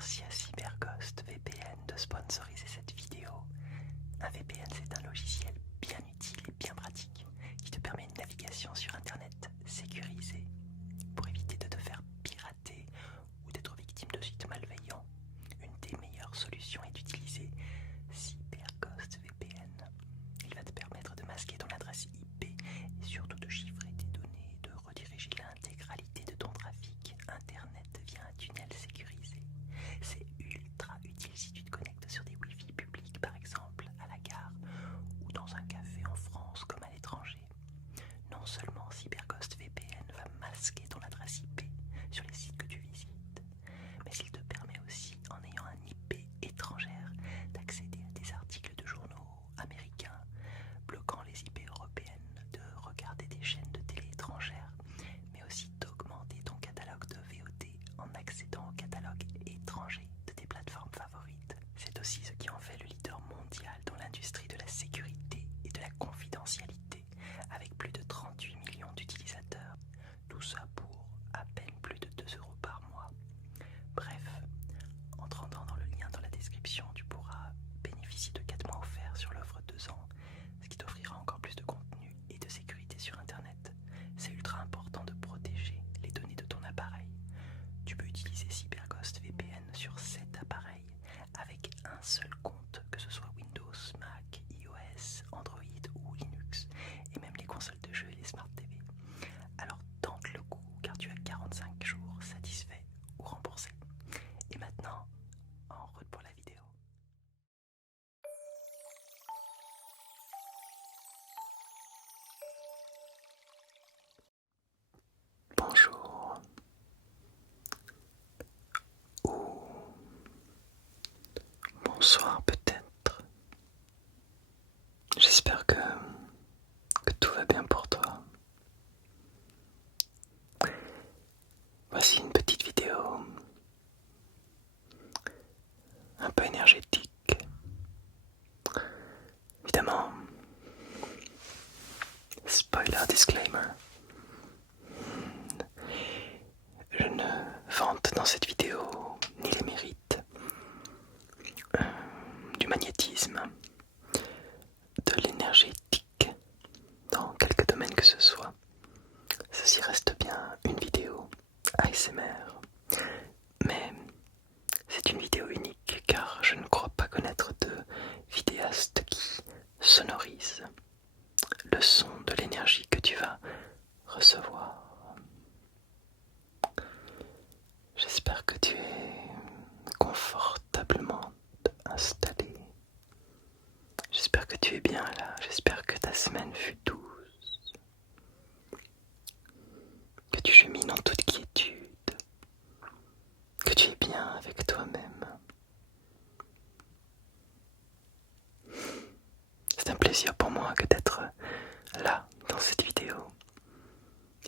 Merci à CyberGhost VPN de sponsoriser cette vidéo. Un VPN, c'est un logiciel bien utile et bien pratique qui te permet une navigation sur Internet sécurisée pour éviter de te faire pirater ou d'être victime de sites malveillants. Une des meilleures solutions est d'utiliser CyberGhost VPN. Il va te permettre de masquer ton adresse IP et surtout de chiffrer tes données et de rediriger l'intégralité de ton trafic Internet via un tunnel sécurisé. C'est ultra utile si tu te connectes sur des Wi-Fi publics par exemple à la gare ou dans un café en France comme à l'étranger. Non seulement CyberGhost VPN va masquer ton adresse IP sur les sites que tu visites, mais il te permet aussi, en ayant un IP étrangère, d'accéder à des articles de journaux américains, bloquant les IP européennes, de regarder des chaînes de télé étrangères, mais aussi d'augmenter ton catalogue de VOD en accédant au catalogue étranger de tes plateformes favorites. C'est aussi ce qui en fait le leader mondial dans l'industrie de la sécurité et de la confidentialité, avec plus de 38 millions d'utilisateurs. Tout ça pour à peine plus de 2 € par mois. Bref, en te rendant dans le lien dans la description, tu pourras bénéficier de 4 mois offerts sur l'offre 2 ans, ce qui t'offrira encore plus de contenu et de sécurité sur Internet. C'est ultra important de protéger les données de ton appareil. Tu peux utiliser CyberGhost VPN sur 7 appareils avec un seul compte, que ce soit Windows, Mac, iOS, Android ou Linux, et même les consoles de jeux et les Smart TV. Alors tente le coup car tu as 45 jours satisfaits ou remboursés. Et maintenant, en route pour la vidéo. Bonjour. Ou bonsoir peut-être. J'espère que tout va bien pour toi. Voici une petite vidéo un peu énergétique. Évidemment, spoiler disclaimer. Je ne vante dans cette vidéo ni les mérites du magnétisme, de l'énergétique, dans quelque domaine que ce soit. Ceci reste bien une vidéo ASMR, mais c'est une vidéo unique car je ne crois pas connaître de vidéaste qui sonorise le son de l'énergie que tu vas recevoir. J'espère que tu es confortablement installé. J'espère que tu es bien là. J'espère que ta semaine fut douce. Que tu chemines en toute quiétude. Que tu es bien avec toi-même. C'est un plaisir pour moi que d'être là dans cette vidéo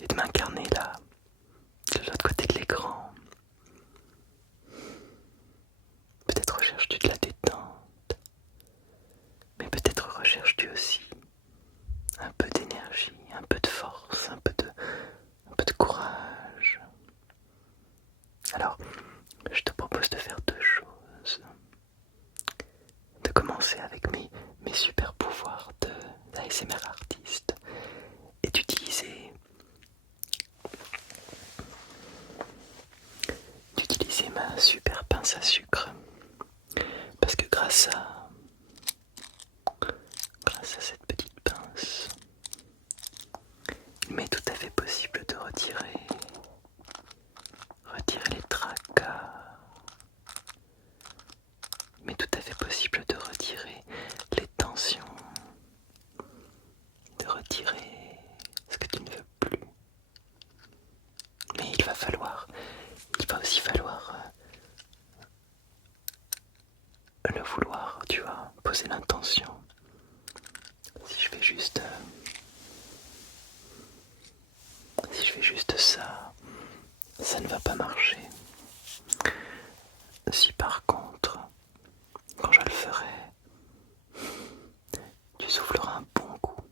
et de m'incarner là, de l'autre côté de l'écran. Peut-être recherches-tu de la détente, mais peut-être recherches-tu aussi un peu d'énergie, un peu de force, un peu de courage. Alors, je te propose de faire 2 choses. De commencer avec mes super pouvoirs d'ASMR artiste et d'utiliser ma super pince à sucre. Parce que grâce à cette petite pince, il m'est tout à fait possible de retirer les tracas. Il m'est tout à fait possible de retirer les tensions, de retirer ce que tu ne veux plus. Mais il va aussi falloir le vouloir, tu vois, poser l'intention. Si je fais juste ça ne va pas marcher. Si par contre, quand je le ferai, tu souffleras un bon coup,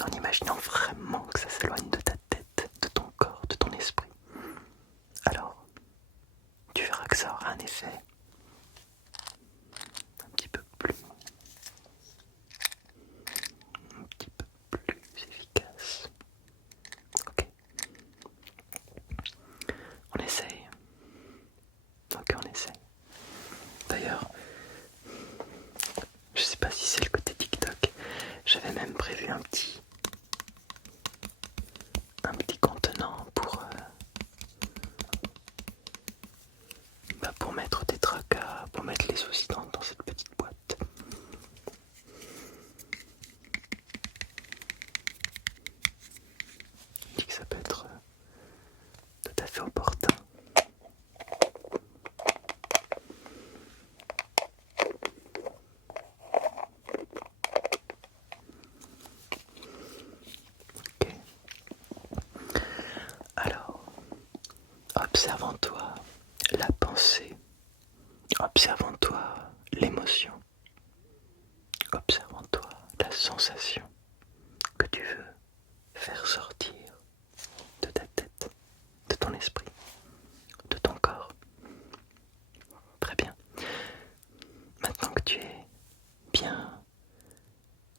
en imaginant vraiment que ça s'éloigne de ta tête, de ton corps, de ton esprit, alors tu verras que que ça aura un effet un petit peu plus efficace. Ok. On essaye. Ok, on essaye. D'ailleurs, je sais pas si c'est le côté TikTok, j'avais même prévu un petit contenant pour mettre des tracas, pour mettre les soucis dans cette petite boîte. Je dis que ça peut être tout à fait opportun. Ok. Alors, observe en toi la pensée, observe en toi l'émotion, observe en toi la sensation que tu veux faire sortir de ta tête, de ton esprit, de ton corps. Très bien. Maintenant que tu es bien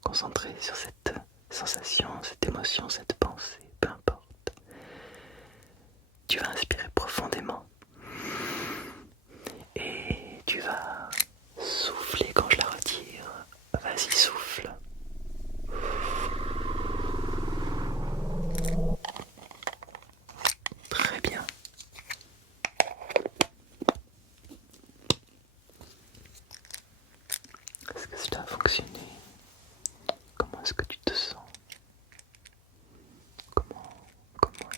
concentré sur cette sensation, cette émotion, cette pensée, peu importe, tu vas inspirer profondément et tu vas souffler quand je la retire. Vas-y, souffle. Très bien. Est-ce que cela a fonctionné? Comment est-ce que tu te sens? Comment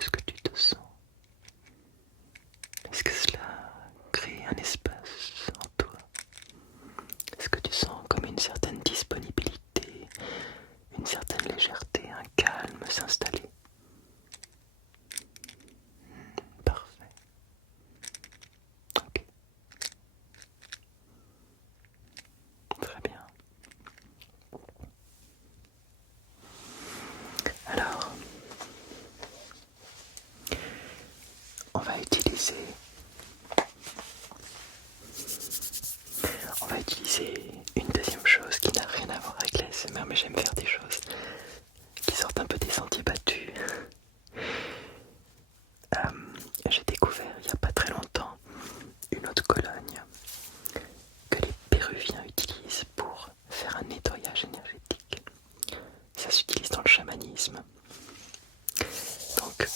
est-ce que tu te sens? Est-ce que cela crée un espace en toi? Est-ce que tu sens comme une certaine disponibilité, une certaine légèreté, un calme s'installer? Parfait. Ok. Très bien. Alors, on va utiliser une deuxième chose qui n'a rien à voir avec l'ASMR, mais j'aime faire des choses qui sortent un peu des sentiers battus. J'ai découvert il n'y a pas très longtemps une eau de Cologne que les Péruviens utilisent pour faire un nettoyage énergétique. Ça s'utilise dans le chamanisme. Donc,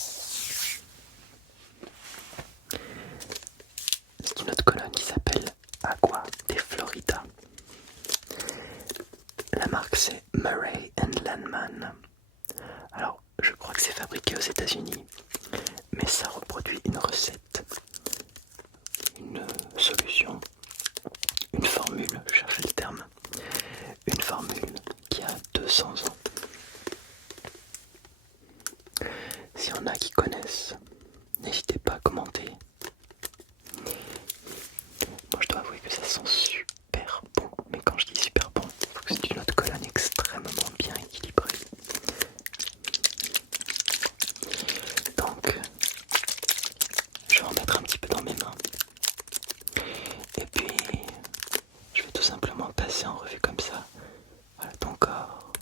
c'est une eau de Cologne qui s'appelle Agua de Florida. La marque c'est Murray & Landman. Alors, je crois que c'est fabriqué aux États-Unis, mais ça reproduit une recette, une solution, une formule, je cherchais le terme, une formule qui a 200 ans. S'il y en a qui connaissent, n'hésitez pas à commenter. Moi je dois avouer que ça sent super bon, mais quand je dis super bon, il faut que c'est une eau de Cologne extrêmement bien équilibrée. Donc, je vais en mettre un petit peu dans mes mains. Et puis, je vais tout simplement passer en revue comme ça. Voilà ton corps,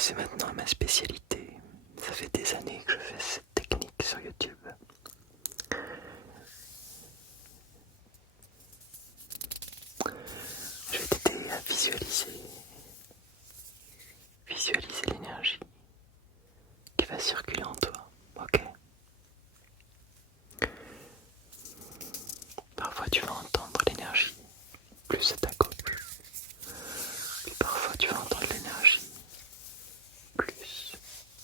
passer maintenant à ma spécialité. Ça fait des années que je fais cette technique sur YouTube. Je vais t'aider à visualiser l'énergie qui va circuler en toi, ok? Parfois tu vas entendre l'énergie plus à ta gauche, puis parfois tu vas entendre l'énergie plus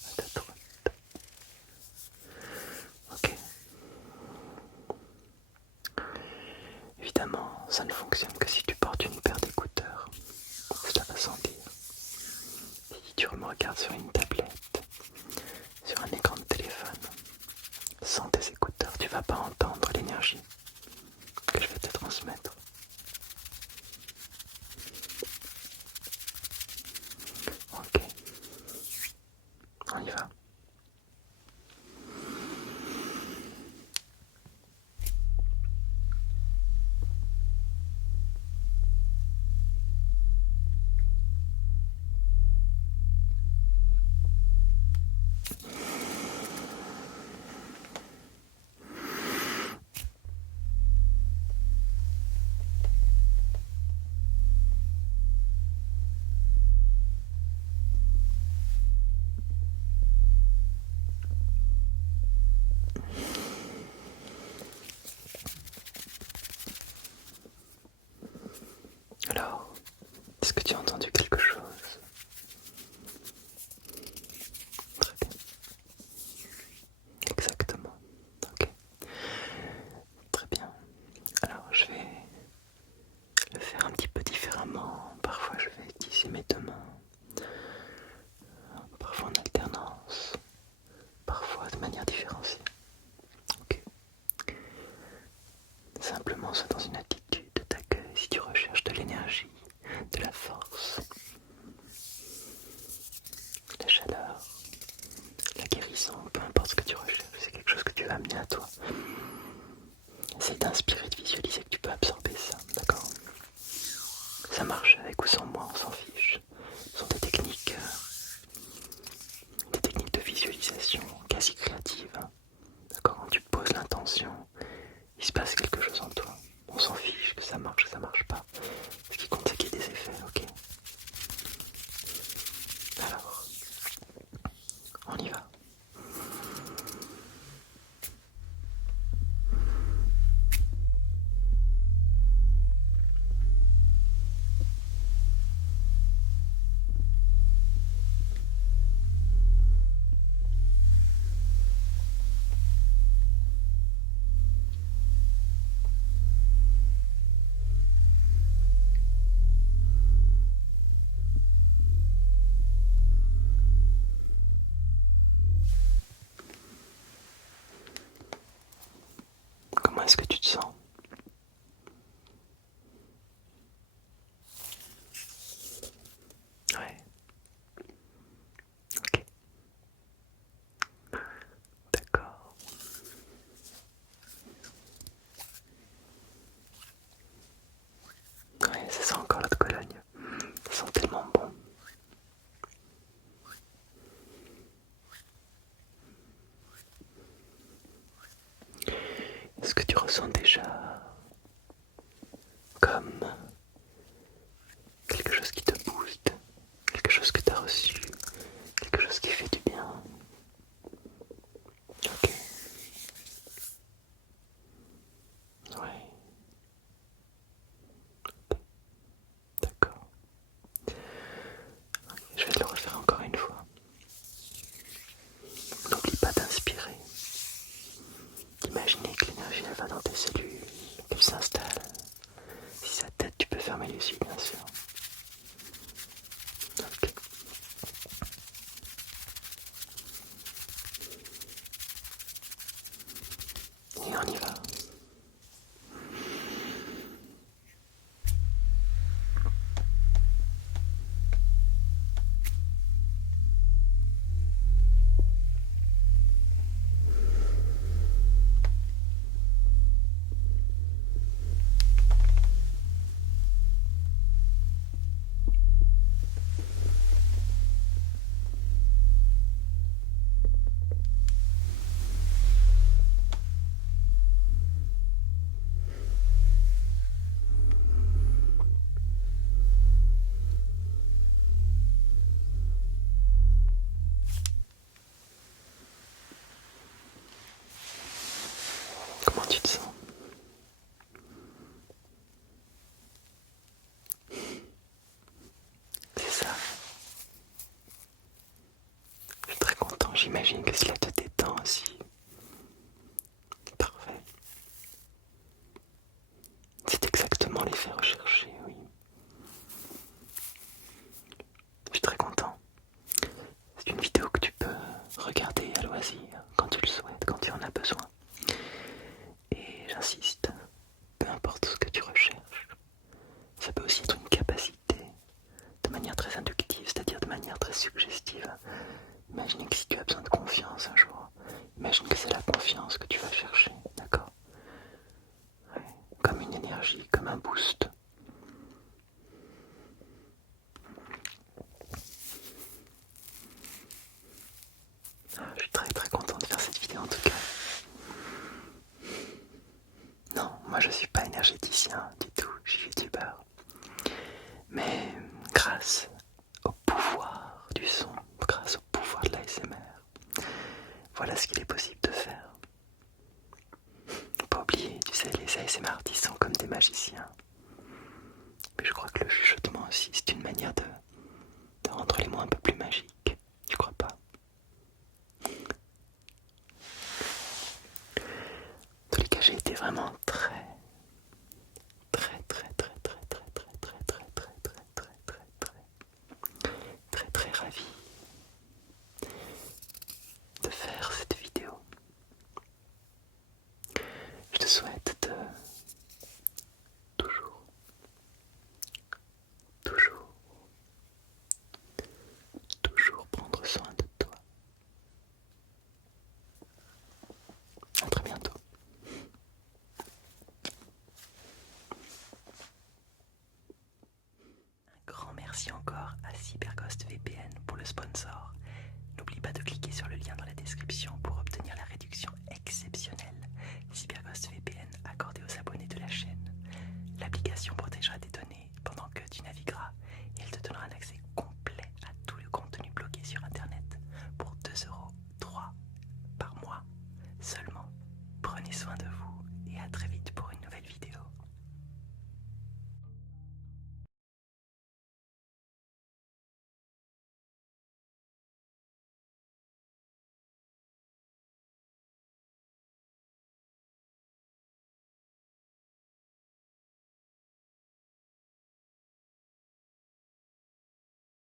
à ta droite, ok? Évidemment, ça ne fonctionne que si tu portes une paire d'écouteurs, cela va sans dire. Si tu me regardes sur une tablette, sur un écran de téléphone, sans tes écouteurs, tu vas pas entendre l'énergie que je vais te transmettre. Ok, on y va. Alors, est-ce que tu as entendu quelque chose? Très bien. Exactement. Ok. Très bien. Alors, je vais le faire un petit peu différemment. Parfois, je vais utiliser mes deux mains. Parfois en alternance. Parfois de manière différenciée. Ok. Simplement, sois dans une attitude d'accueil si tu recherches de l'énergie, de la force, la chaleur, la guérison, peu importe ce que tu recherches, c'est quelque chose que tu vas amener à toi. Essaye d'inspirer, de visualiser que tu peux absorber ça, d'accord? Ça marche avec ou sans moi, on s'en fiche. Ce sont des techniques de visualisation quasi créatives, hein. D'accord? Quand tu poses l'intention, il se passe quelque chose en toi. On s'en fiche que ça marche pas. Ce qui compte, c'est qu'il y ait des effets, ok? Alors, on y va. Comment est-ce que tu te sens? Ouais. Ok. D'accord. Ouais, ça sent encore l'eau de Cologne. Ça sent tellement bon. Est-ce que tu ressens déjà comme quelque chose qui te booste, quelque chose que tu as reçu, quelque chose qui fait du bien? Ok. Ouais. D'accord. Je vais te le refaire encore une fois. N'oublie pas d'inspirer, d'imaginer que l'énergie elle va dans tes cellules, j'imagine que cela te détend aussi. Parfait. C'est exactement l'effet recherché, oui. Je suis très content. C'est une vidéo que tu peux regarder à loisir, quand tu le souhaites, quand tu en as besoin. Et j'insiste, peu importe ce que tu recherches, ça peut aussi être une capacité de manière très inductive, c'est-à-dire de manière très suggestive. Imagine que si tu as besoin de confiance un jour, imagine que c'est la confiance que tu vas chercher, d'accord? Ouais. Comme une énergie, comme un boost. Je suis très très content de faire cette vidéo en tout cas. Non, moi je suis pas énergéticien du tout, je suis youtubeur. Mais grâce au pouvoir du son, grâce au pouvoir de l'ASMR, voilà ce qu'il est possible de faire. Faut pas oublier, tu sais, les ASMR artistes sont comme des magiciens. Mais je crois que le chuchotement aussi, c'est une manière de rendre les mots un peu plus magiques.